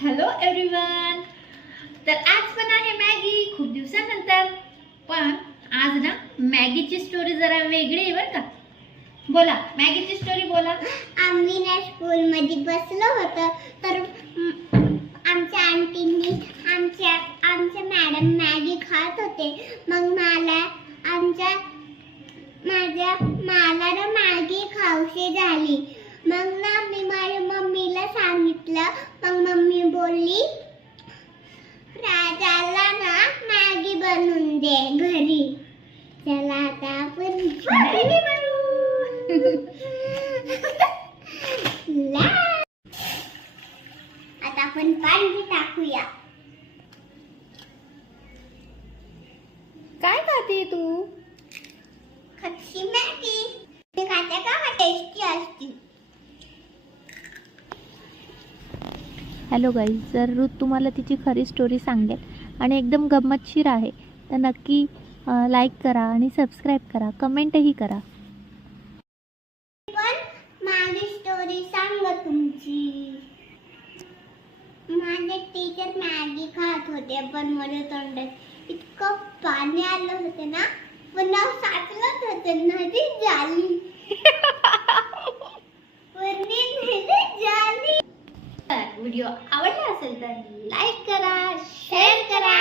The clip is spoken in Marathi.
Hello everyone. तर आज पण आहे मॅगी खूप दिवसानंतर. पण आज ना मॅगीची स्टोरी जरा वेगळी आहे बरं का. बोला मॅगीची स्टोरी बोला. आम्ही ना स्कूल मध्ये बसलो होतो तर आमच्या आंटींनी आमच्या मॅडम मॅगी खात होते. मग मला ना मॅगी खाऊशी झाली. मग ना मी माझ्या मम्मीला सांगितलं. मग मम्मी बोलली राजाला ना मॅगी बनवून दे घरी. चला आता आपण मॅगी बनवू. आता आपण पाणी टाकूया. काय खाते तू? कच्ची मॅगी मी खाते का टेस्टी असते. हॅलो गाईज, जर रुथ तुम्हाला तिची खरी स्टोरी सांगेल आणि एकदम गंमतशीर आहे तर नक्की लाईक करा आणि सबस्क्राईब करा, कमेंटही करा. पण माझी स्टोरी सांगा तुमची. माझे टीचर मॅगी खात होते पण माझ्या तोंडात इतकं पाणी आलं होतं ना, पण नाव साचलंच होतं. नदी झाली. व्हिडिओ आवडला असेल तर लाईक करा, शेअर करा.